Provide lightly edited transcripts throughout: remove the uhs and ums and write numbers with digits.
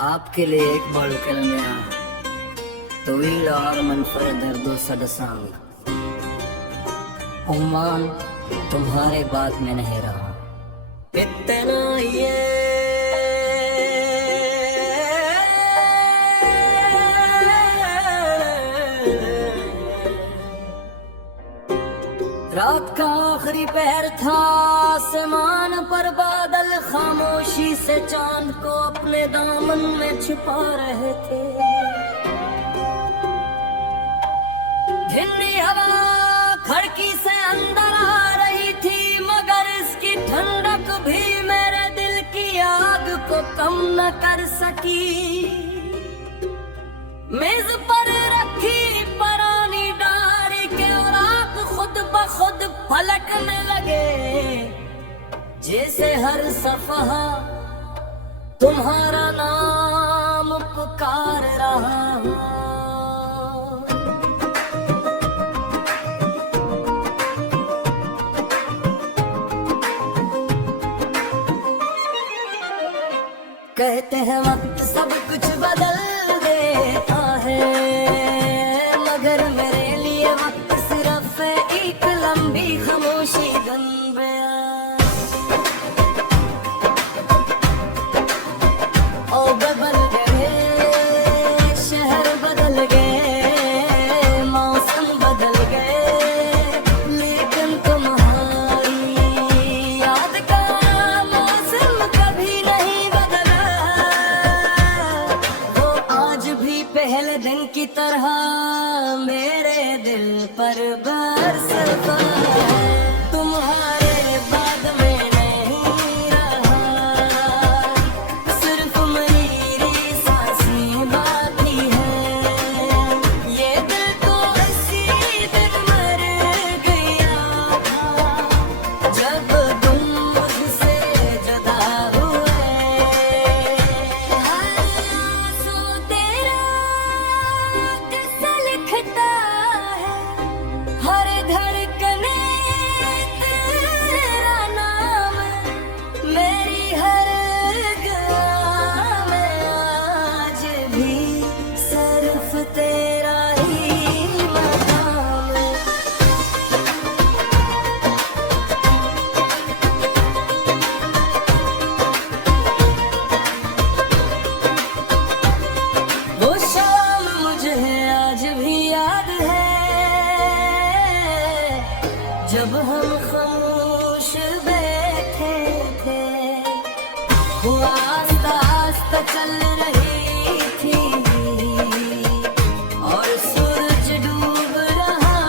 आपके लिए एक बार कलमिया तवील और मनफर दर्दो सदसांग उम्मान तुम्हारे बात में नहीं रहा इतना ये रात का आखिरी पहर था, आसमान पर बादल खामोशी से चांद को अपने दामन में छुपा रहे थे। ठंडी हवा खिड़की से अंदर आ रही थी, मगर इसकी ठंडक भी मेरे दिल की आग को कम न कर सकी। मेज पर रखी पुरानी डायरी के औराक खुद ब खुद पलटने लगे, जैसे हर सफहा तुम्हारा नाम पुकार रहा हो। कहते हैं वक्त सब कुछ बदल देता है, मगर मेरे लिए वक्त सिर्फ एक लंबी खामोशी बन गया। ओ बदल गए शहर, बदल गए मौसम, बदल गए, लेकिन तुम्हारी याद का मौसम कभी नहीं बदला। वो आज भी पहले दिन की तरह मेरे दिल पर बरसता है। तुम्हारे बाद में नहीं रहा, सिर्फ मेरी सांसें बाकी है। ये दिल तो इसी दिन मर गया था, जब तुम मुझसे जुदा हुए। हर आंसू तेरा किस्सा लिखता है, हर धड़कने तेरा नाम, मेरी हर गम में आज भी सिर्फ तेरा ही मकाम है। वो शाम मुझे आज भी याद है, जब हम खामोश बैठे थे। हुआ आस्ता आस्ता चल रही थी और सूरज डूब रहा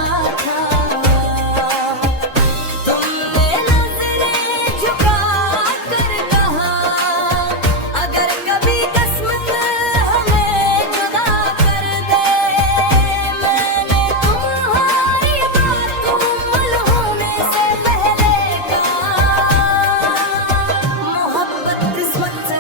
था। तुमने नजरें झुका कर कहा, अगर कभी किस्मत हमें जुदा कर दे। मैंने तुम्हारी बात मुकम्मल होने से पहले कहा, मोहब्बत किस्मत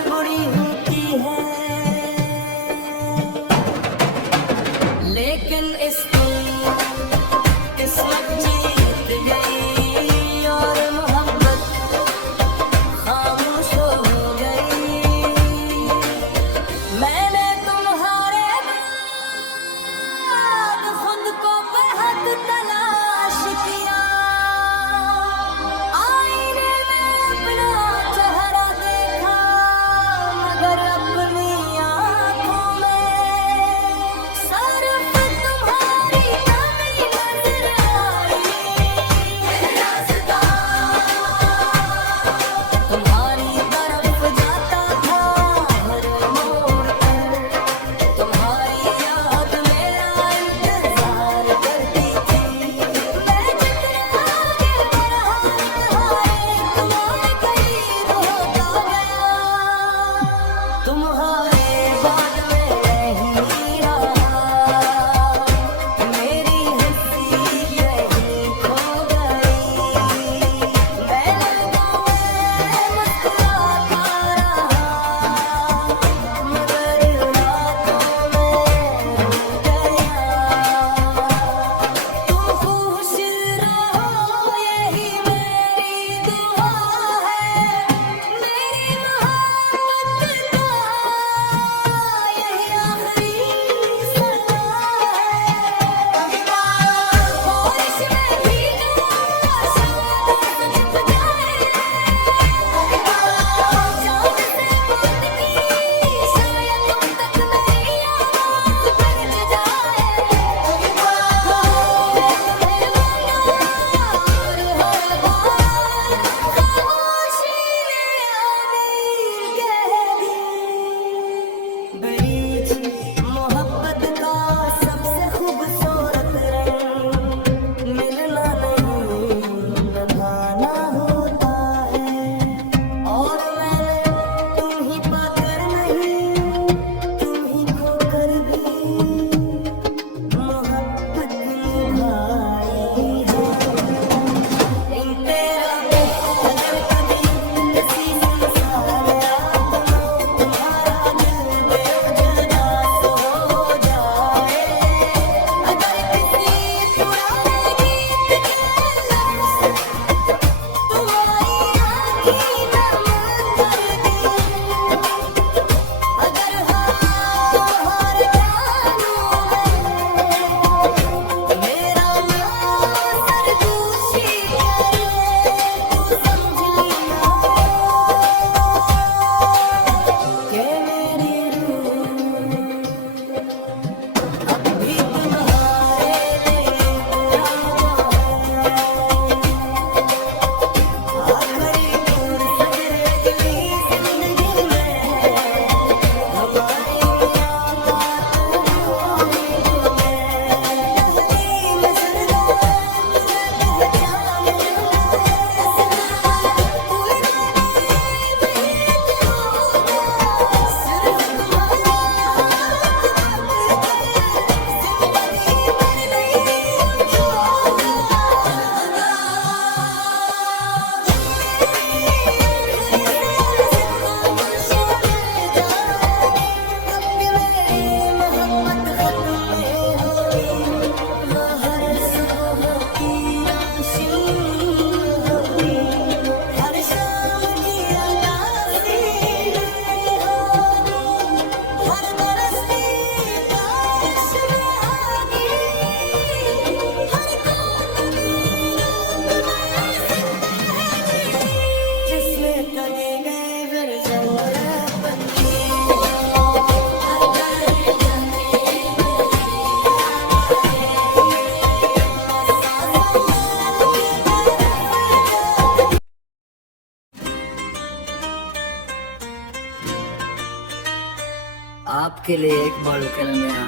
आपके लिए एक बार कलमिया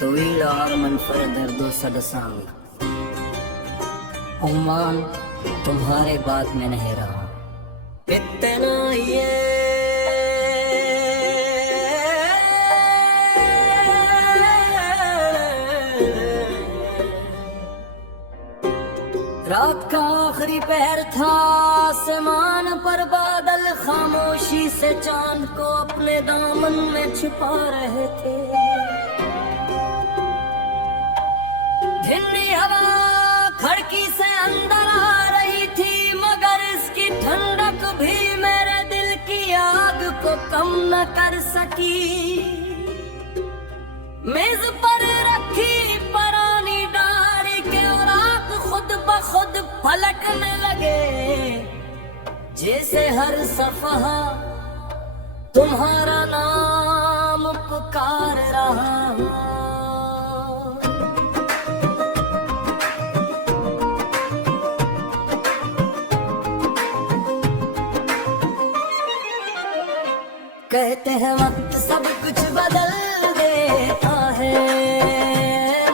तवील और मनफर दर्दो सदसांग उम्मान तुम्हारे बात में नहीं रहा इतना ये रात का आखिरी पहर था आसमान पर बादल खामोशी से चांद को अपने दामन में छुपा रहे थे ठंडी हवा खिड़की से अंदर आ रही थी मगर इसकी ठंडक भी मेरे दिल की आग को कम न कर सकी मेज पर रखी पुरानी डारी के औराक खुद ब खुद पलटने लगे जैसे हर सफहा तुम्हारा नाम पुकार रहा हो कहते हैं वक्त सब कुछ बदल देता है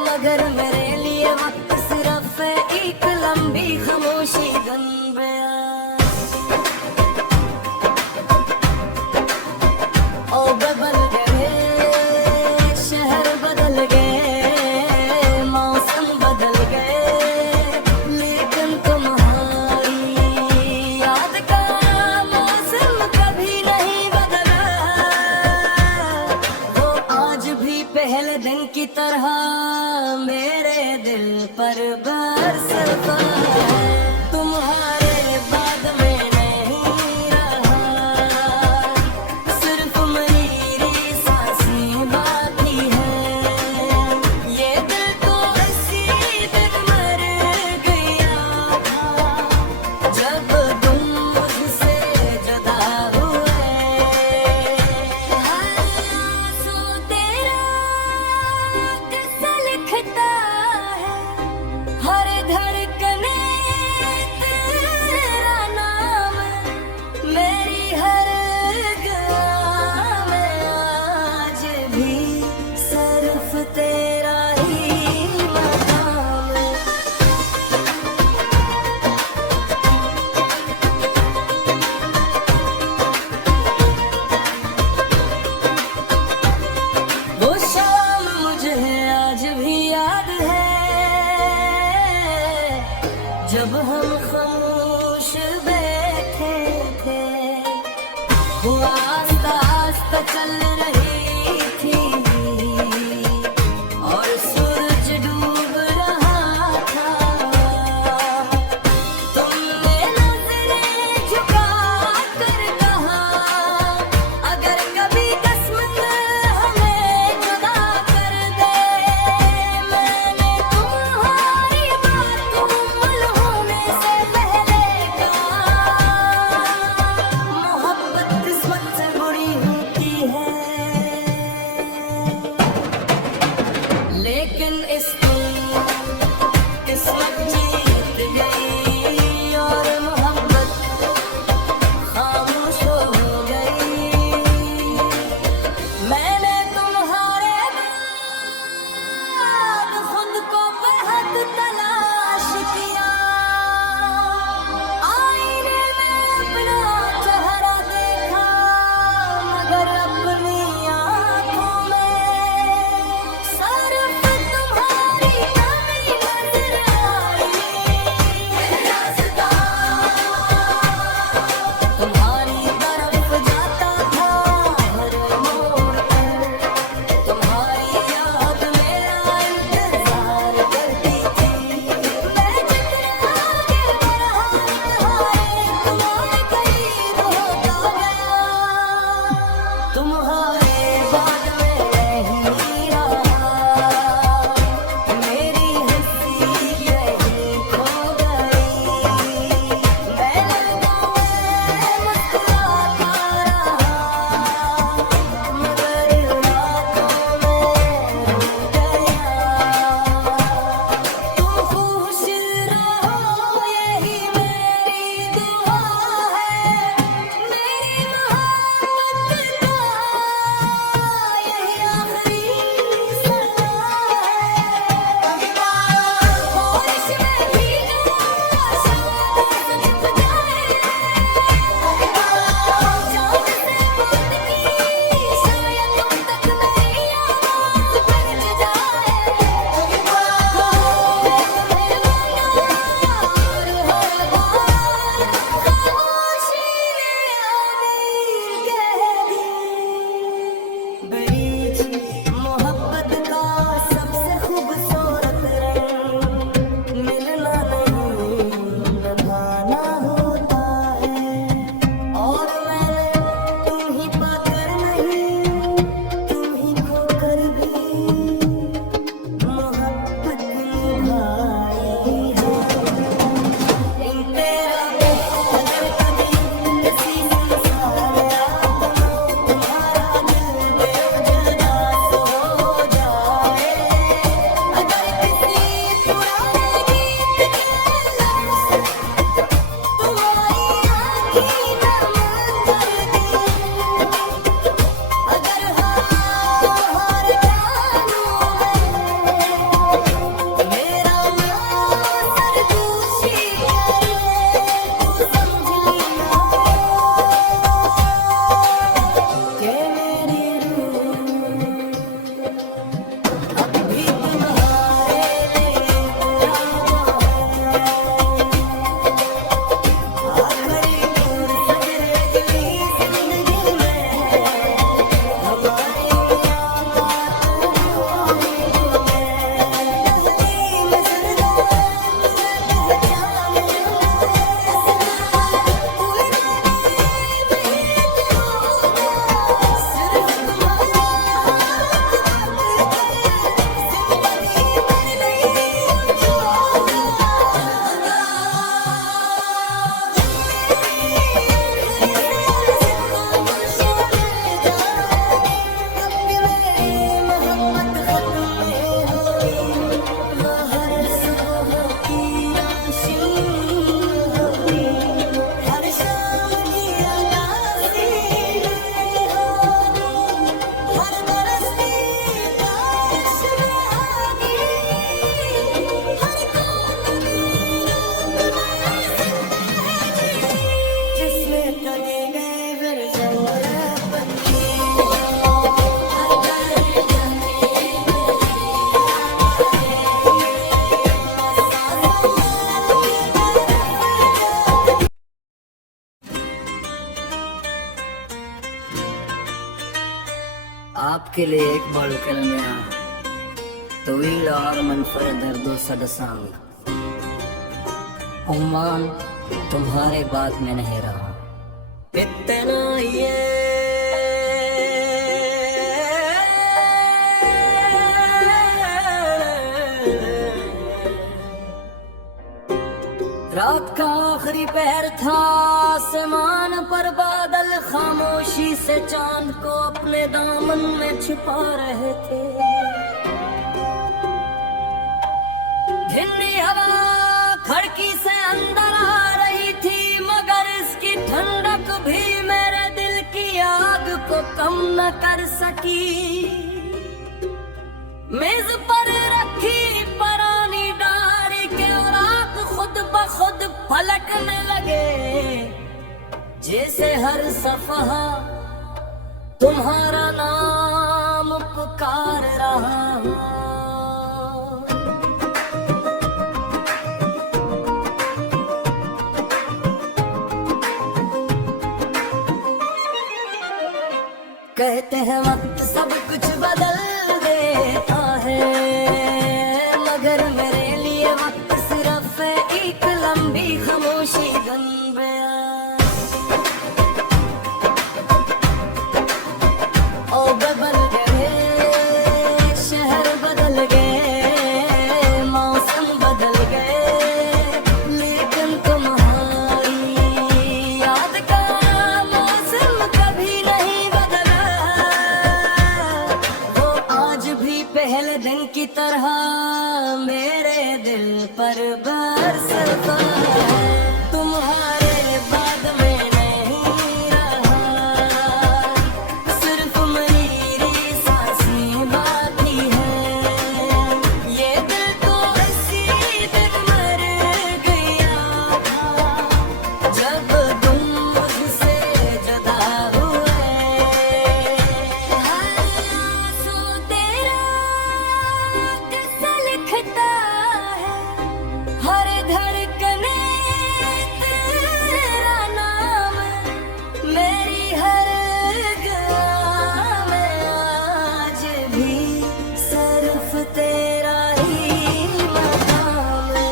मगर मेरे लिए वक्त सिर्फ एक लंबी खामोशी बन गया ओ बदल गए शहर बदल गए मौसम बदल गए लेकिन तुम्हारी याद का मौसम कभी नहीं पहले दिन की तरह मेरे दिल पर बरसता है तुम्हारे बाद में नहीं रहा सिर्फ मेरी सांसें बाकी है ये दिल तो इसी दिन मर गया था जब तुम मुझसे जुदा हुए हर धड़कने तेरा नाम मेरी हर गम में आज भी सिर्फ तेरा ही मकाम वो शाम मुझे आज भी याद है जब हम खामोश बैठे थे हुआ आस्ता आस्ता चल रही थी और सूरज डूब रहा था तुमने नजरें झुका कर कहा अगर कभी किस्मत हमें जुदा कर दे मैंने तुम्हारी बात होने से पहले कहा मोहब्बत किस्मत आपके लिए एक बड़ कलमिया तवील और मनफर दर्दो सदसांग उम्मान तुम्हारे बात में नहीं रहा इतना ये रात का आखिरी पहर था आसमान पर बादल खामोशी से चांद को अपने दामन में छुपा रहे थे ठंडी हवा खिड़की से अंदर आ रही थी मगर इसकी ठंडक भी मेरे दिल की आग को कम न कर सकी मेज पर रखी पुरानी डायरी के औराक खुद ब खुद पलटने लगे जैसे हर सफहा तुम्हारा नाम पुकार रहा हो कहते हैं वक्त सब कुछ बदल देता है मगर मेरे लिए वक्त सिर्फ एक लंबी खामोशी बन गया ओ बदल गए शहर बदल गए मौसम बदल गए लेकिन तुम्हारी याद का मौसम कभी नहीं बदला वो आज भी पहले दिन की तरह मेरे दिल पर बरसता है तुम्हारे बाद में नहीं रहा सिर्फ मेरी सांसें बाकी है ये दिल तो इसी दिन मर गया था जब तुम मुझसे जुदा हुए हर आंसू तेरा किस्सा लिखता है हर धड़कने तेरा नाम मेरी हर गम में आज भी सिर्फ तेरा ही मकाम है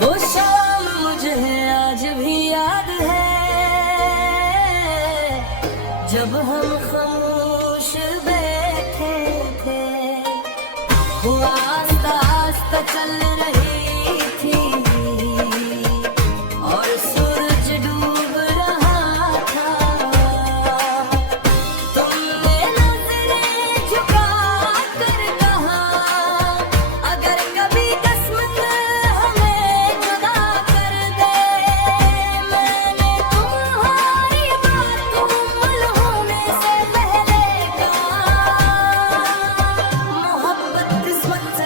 वो शाम मुझे आज भी याद है जब हम खामोश बैठे थे हुआ आस्ता आस्ता चल रही थी और सूरज डूब रहा था तुमने नजरें झुका कर कहा अगर कभी किस्मत हमें जुदा कर दे मैंने तुम्हारी बात मुकम्मल होने से पहले कहा मोहब्बत किस्मत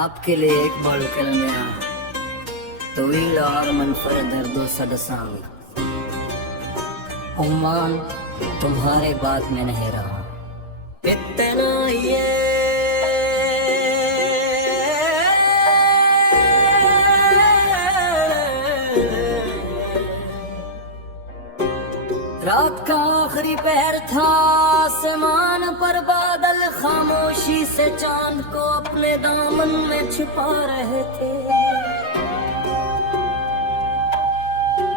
आपके लिए एक बार कलमिया तवील और मनफर दर्दो सदसांग उम्मान तुम्हारे बात में नहीं रहा इतना ये रात का आखिरी पहर था आसमान पर बादल खामोशी से चांद को अपने दामन में छुपा रहे थे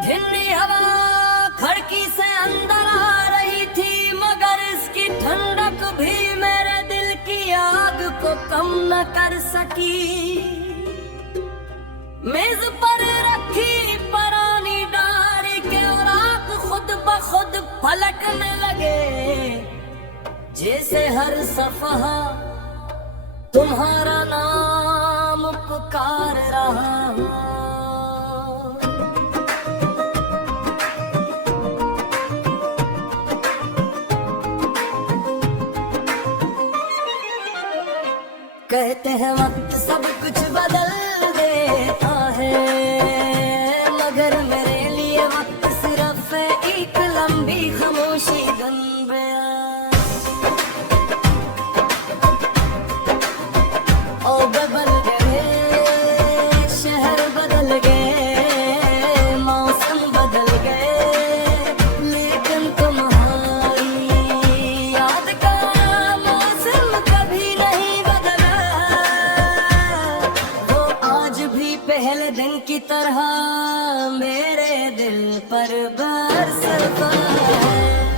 ठंडी हवा खिड़की से अंदर आ रही थी मगर इसकी ठंडक भी मेरे दिल की आग को कम न कर सकी मेज पर रखी पुरानी डारी के औराक खुद ब खुद पलटने लगे जैसे हर सफहा तुम्हारा नाम पुकार रहा हो कहते हैं वक्त सब कुछ बदल देता है मगर मेरे लिए वक्त सिर्फ एक लंबी खामोशी बन गया ओ बदल गए शहर बदल गए मौसम बदल गए लेकिन तुम्हारी याद का मौसम कभी नहीं बदला वो आज भी पहले दिन की तरह मेरे दिल पर बरसता है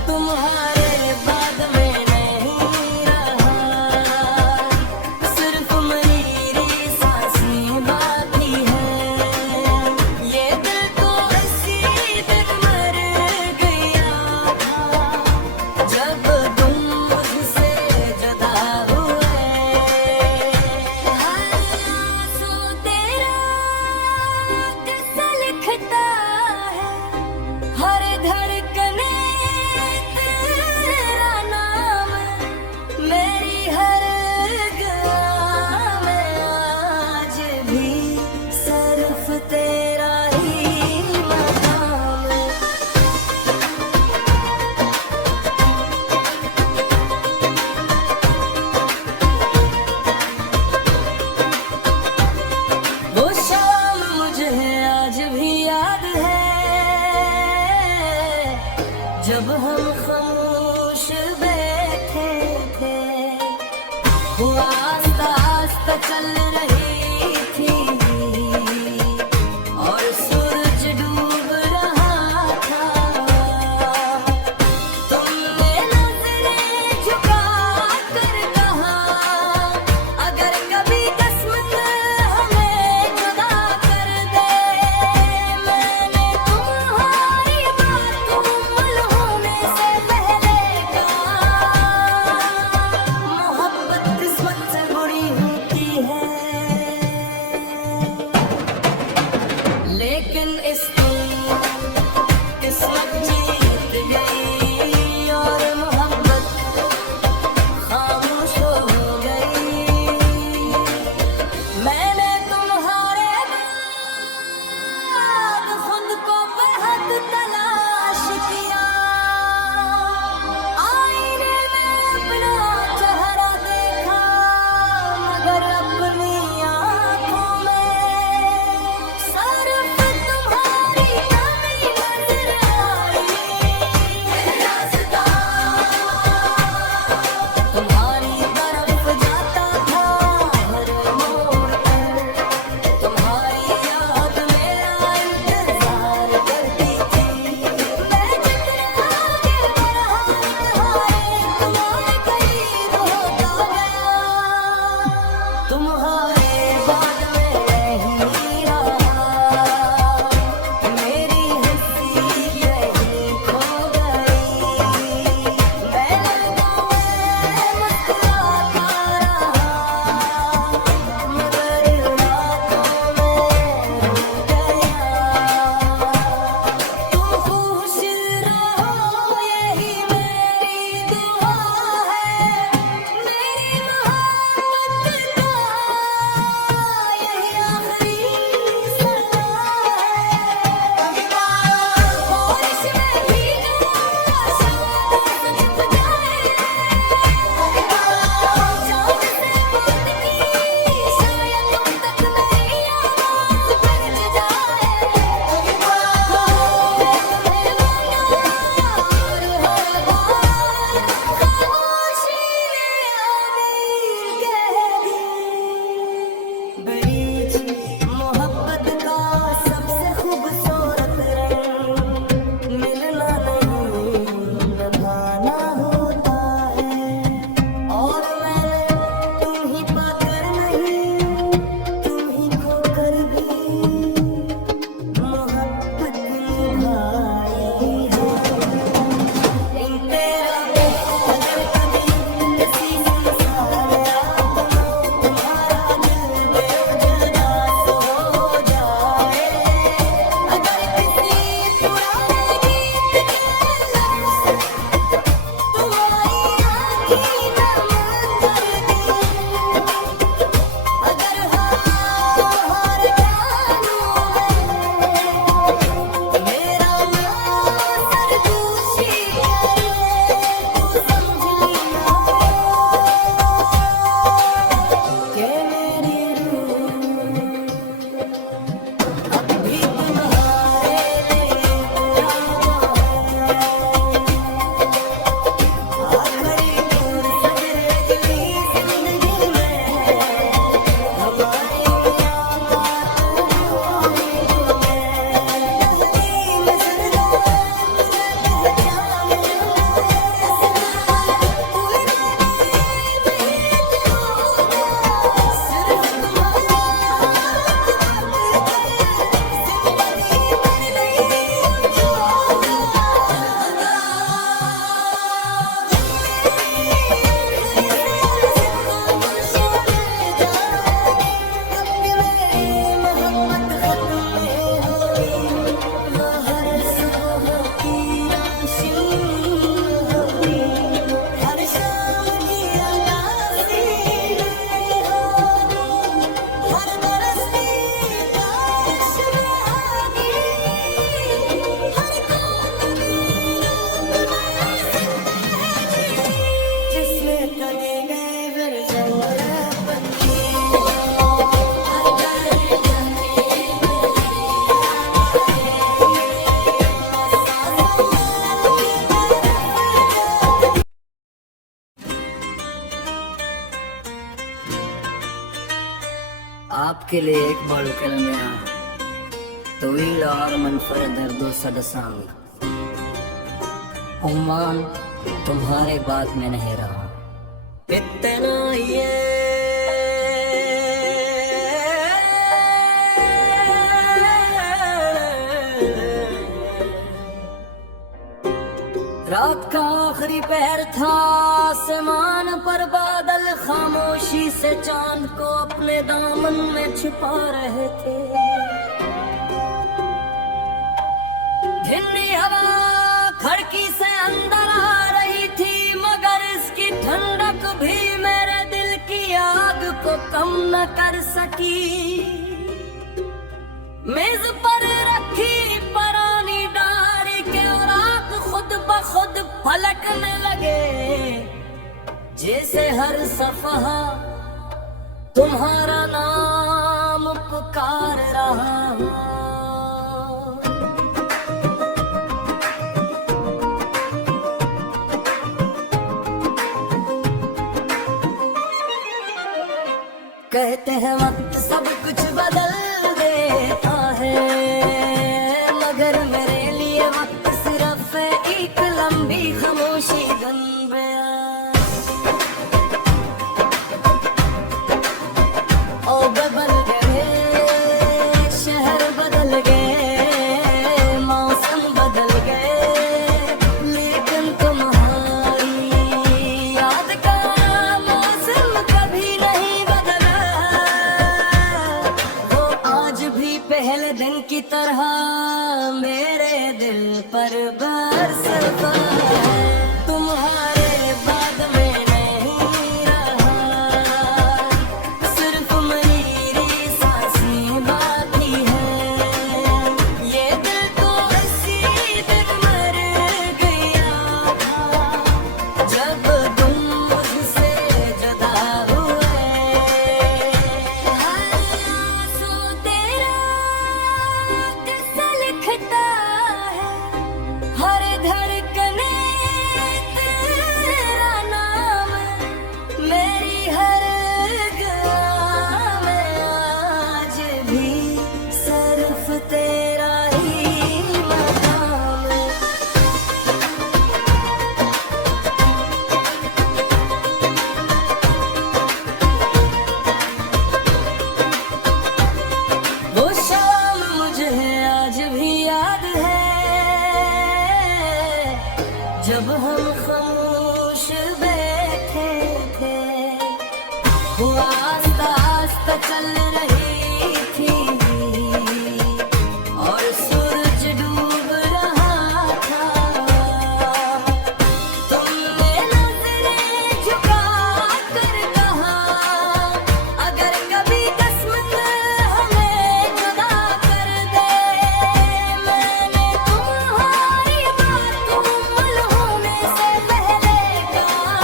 तुम्हारे बाद में नहीं रहा सिर्फ मेरी सांसें बाकी है ये दिल तो इसी दिन मर गया था जब तुम मुझसे जुदा हुए हर आंसू तेरा किस्सा लिखता है हर धड़कने तेरा नाम मेरी हर गम में आज भी सिर्फ तेरा ही मकाम है वो शाम मुझे आज भी याद है जब हम खामोश बैठे थे हुआ आस्ता आस्ता चल रही थी और सूरज डूब रहा था तुमने नजरें झुका कर कहा अगर कभी किस्मत हमें जुदा कर दे मैंने तुम्हारी बात मुकम्मल होने से पहले कहा मोहब्बत किस्मत से बुरी होती है आपके लिए एक बड़ू कलमिया तवील और मनफर दर्दो सदसांग उम्मान तुम्हारे बात में नहीं रहा इतना ये रात का आखिरी पहर था आसमान पर बादल खामोशी से चांद को अपने दामन में छुपा रहे थे ठंडी हवा खिड़की से अंदर आ रही थी मगर इसकी ठंडक भी मेरे दिल की आग को कम न कर सकी मेज पर रखी पुरानी डायरी के औराक खुद ब खुद पलटने लगे जैसे हर सफहा तुम्हारा नाम पुकार रहा हो कहते हैं वक्त सब कुछ बदल देता है मगर मेरे लिए वक्त सिर्फ एक लंबी खामोशी बन गया ओ बदल गए शहर बदल गए मौसम बदल गए लेकिन तुम्हारी याद का मौसम कभी नहीं बदला वो आज भी पहले दिन की तरह मेरे दिल पर बरसता है तुम्हारे बाद में नहीं रहा सिर्फ मेरी सांसें बाकी है ये दिल तो इसी दिन मर गया था जब तुम मुझसे जुदा हुए हर आंसू तेरा किस्सा लिखता है हर धड़कने तेरा नाम मेरी हर गम में आज भी सिर्फ तेरा ही मकाम है वो शाम मुझे आज भी याद है जब हम खामोश बैठे थे हुआ आस्ता आस्ता चल रही थी और सूरज डूब रहा था तुमने नजरें झुका कर कहा अगर कभी किस्मत हमें जुदा कर दे मैंने तुम्हारी बात मुकम्मल होने से पहले कहा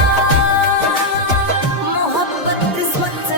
मोहब्बत किस्मत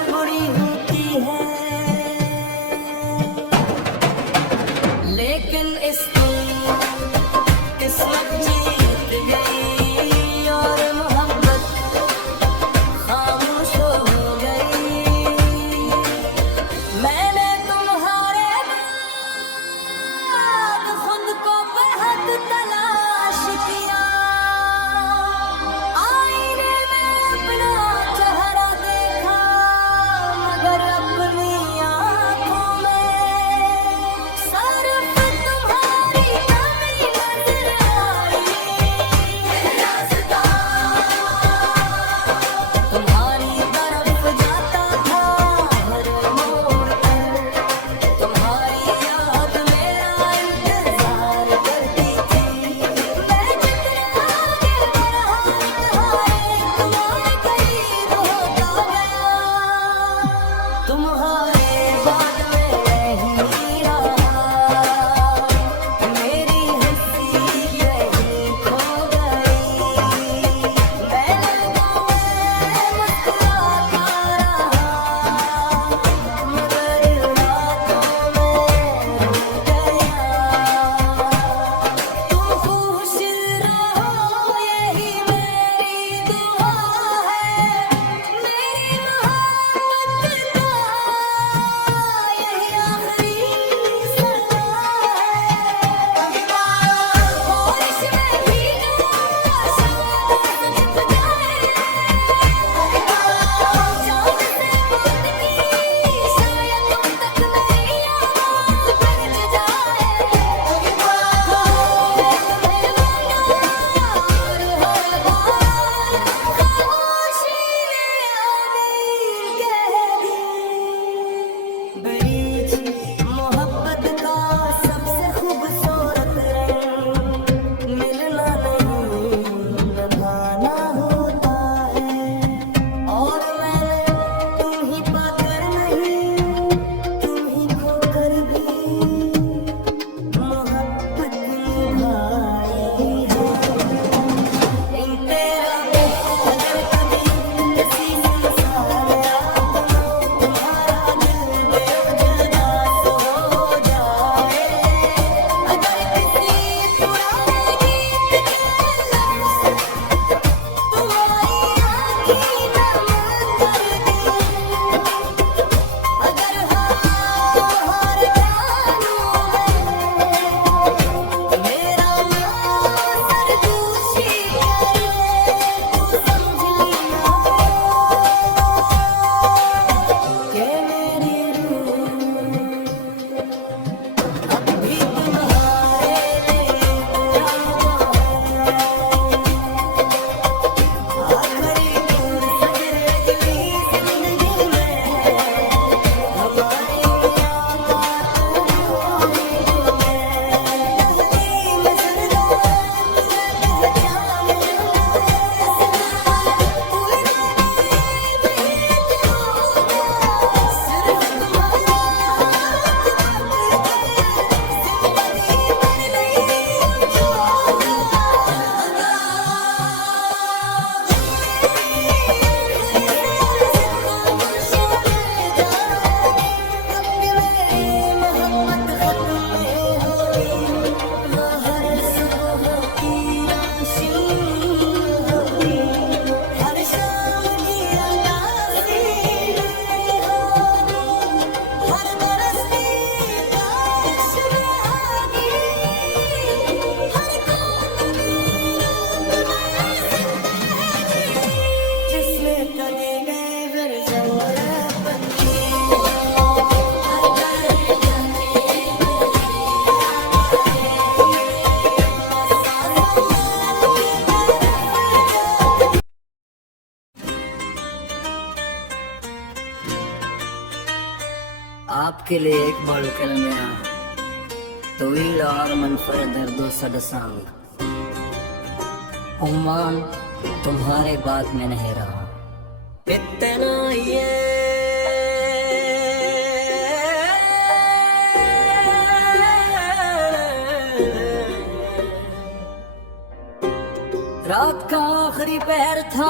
आपके लिए एक बार कलमिया तवील और मनफर दर्दो सडसांग उम्मान तुम्हारे बात में नहीं रहा इतना ये रात का आखिरी पहर था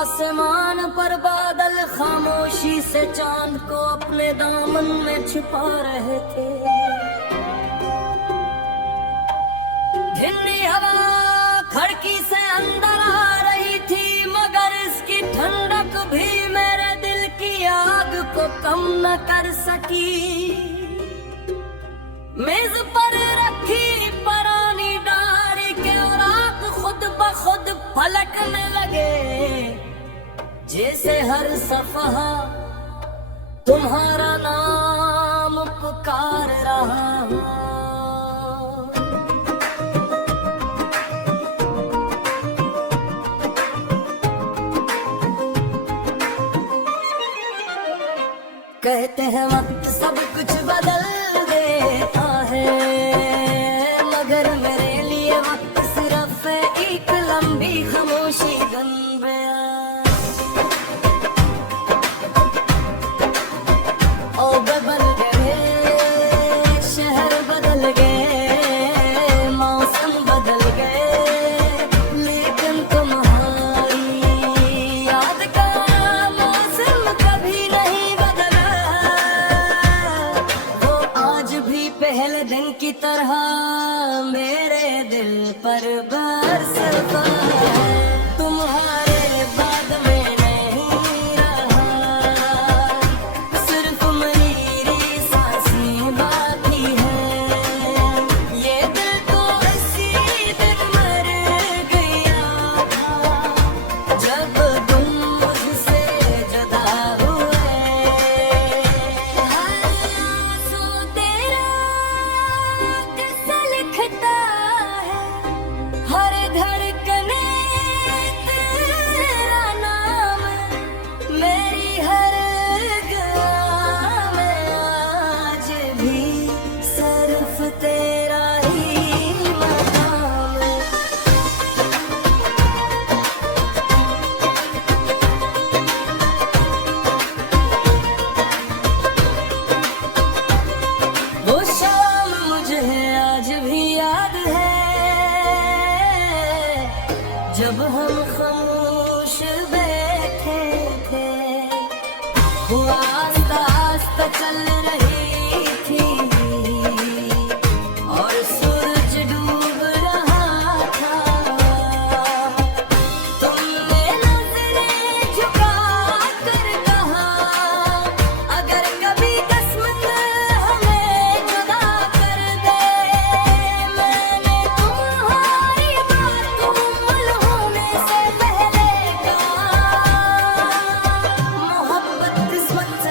आसमान पर बादल खामोशी से चांद को अपने दामन में छुपा रहे थे ठंडी हवा खिड़की से अंदर आ रही थी मगर इसकी ठंडक भी मेरे दिल की आग को कम न कर सकी मेज पर रखी पुरानी डायरी के औराक खुद ब खुद पलटने लगे जैसे हर सफहा तुम्हारा नाम पुकार रहा हो कहते हैं वक्त सब कुछ बदल देता है मगर मेरे लिए वक्त सिर्फ एक लंबी खामोशी बन गया ओ बदल गए शहर बदल गए मौसम बदल गए लेकिन तुम्हारी याद का मौसम कभी नहीं बदला वो आज भी पहले दिन की तरह मेरे दिल पर बरसता है तुम्हारे बाद में नहीं रहा सिर्फ मेरी सांसें बाकी है ये दिल तो इसी दिन मर गया था जब तुम मुझसे जुदा हुए हर आंसू तेरा किस्सा लिखता है हर धड़कने तेरा नाम मेरी हर गम में आज भी सिर्फ तेरा ही मकाम है वो शाम मुझे आज भी याद है जब हम खामोश बैठे थे हुआ आस्ता आस्ता चल रही थी और सूरज डूब रहा था तुमने नजरें झुका कर कहा अगर कभी किस्मत हमें जुदा कर दे मैंने तुम्हारी बात मुकम्मल होने से पहले कहा मोहब्बत किस्मत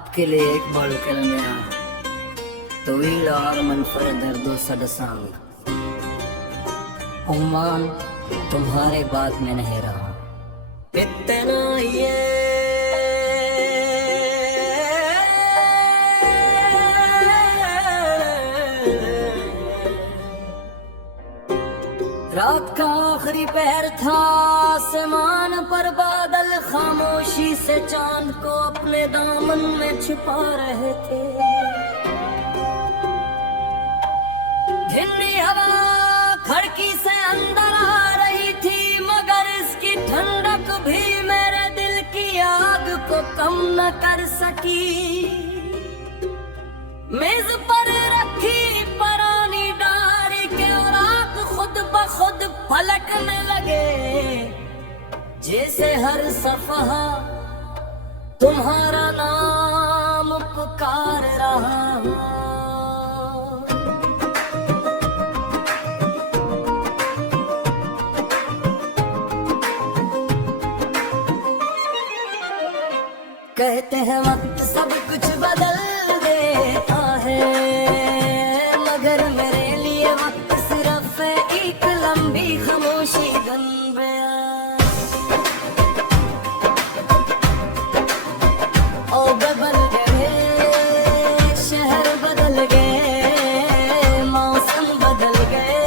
आपके लिए एक बार कलमिया तवील और मनफर दर्दो सदसांग उम्मान तुम्हारे बात में नहीं रहा इतना ये रात का आखिरी पहर था आसमान पर बादल खामोशी से चांद को अपने दामन में छुपा रहे थे ठंडी हवा खिड़की से अंदर आ रही थी मगर इसकी ठंडक भी मेरे दिल की आग को कम न कर सकी मेज पर रखी पुरानी डायरी के औराक खुद ब खुद पलटने लगे जैसे हर सफहा तुम्हारा नाम पुकार रहा हो कहते हैं वक्त सब कुछ बदल देता है मगर मेरे लिए वक्त सिर्फ एक लंबी खामोशी बन गया ओ बदल गए शहर बदल गए मौसम बदल गए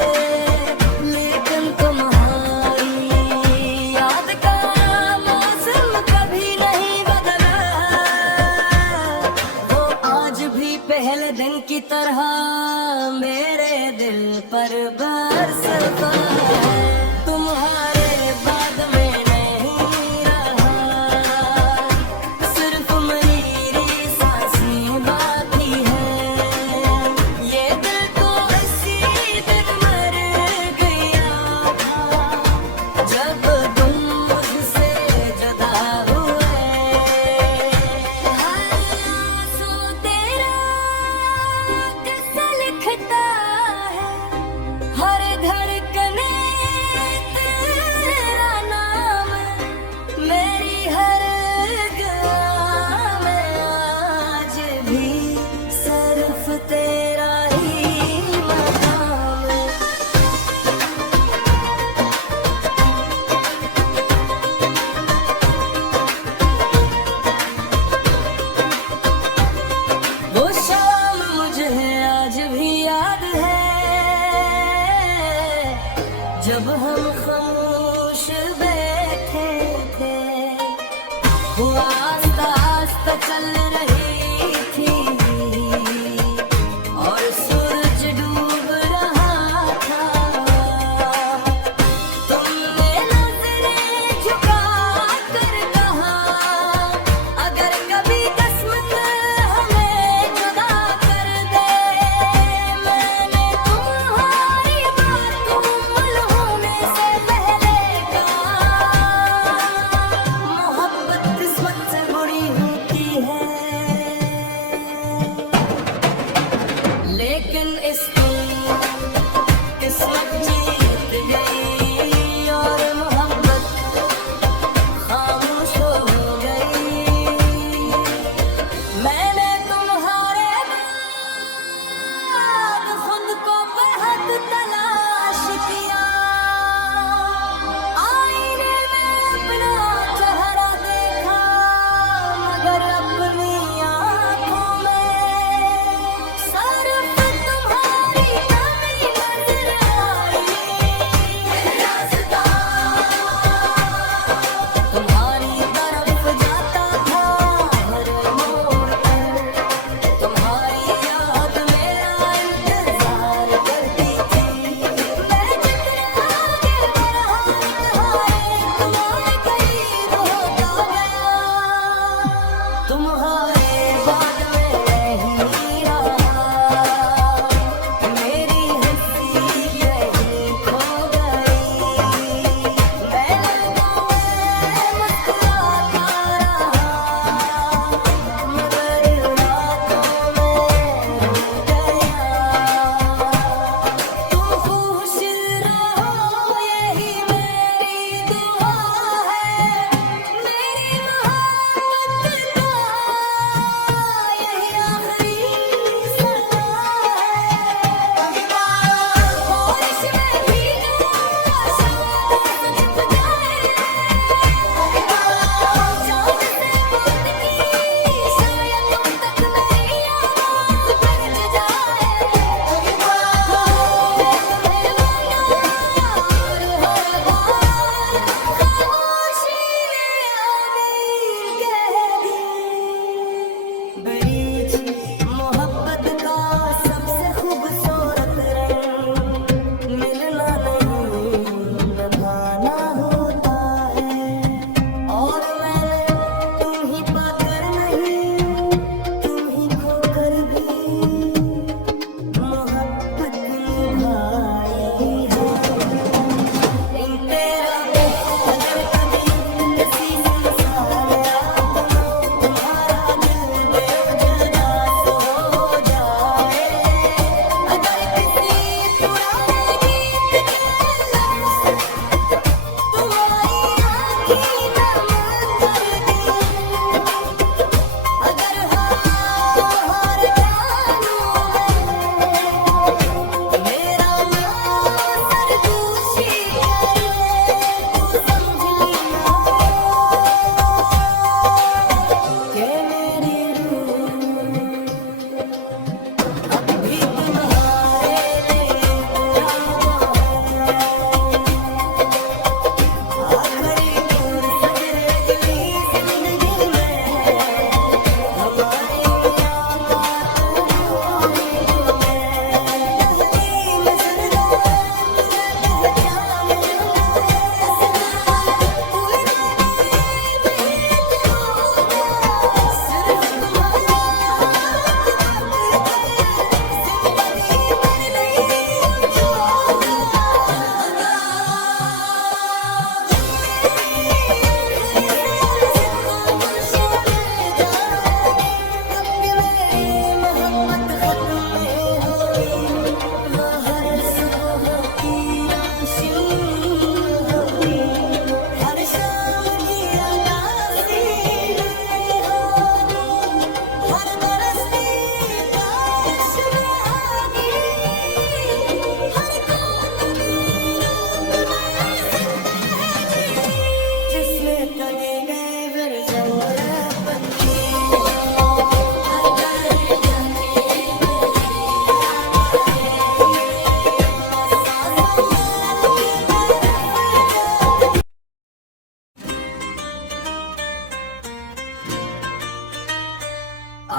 लेकिन तुम्हारी याद का मौसम कभी नहीं पहले दिन की तरह मेरे दिल पर बरसता है तुम्हारे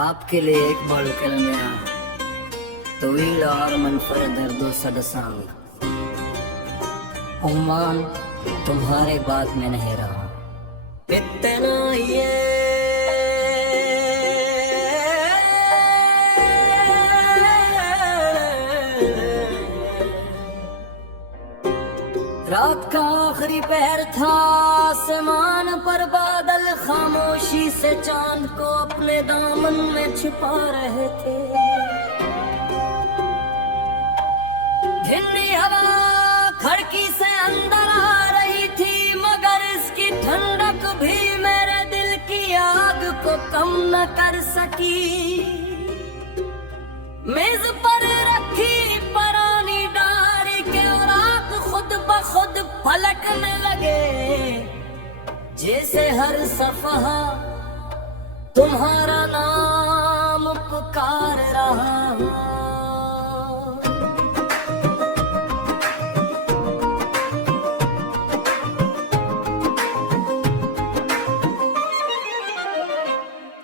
आपके लिए एक बार कलमिया तवील और मनफर दर्दो सदसांग उम्मान तुम्हारे बात में नहीं रहा इतना ये रात का आखिरी पहर था आसमान पर बादल खामोशी से चांद को अपने दामन में छुपा रहे थे ठंडी हवा खिड़की से अंदर आ रही थी मगर इसकी ठंडक भी मेरे दिल की आग को कम न कर सकी मेज पर रखी पुरानी डायरी के औराक खुद ब खुद पलटने लगे जैसे हर सफहा तुम्हारा नाम पुकार रहा हो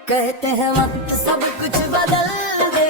कहते हैं वक्त सब कुछ बदल दे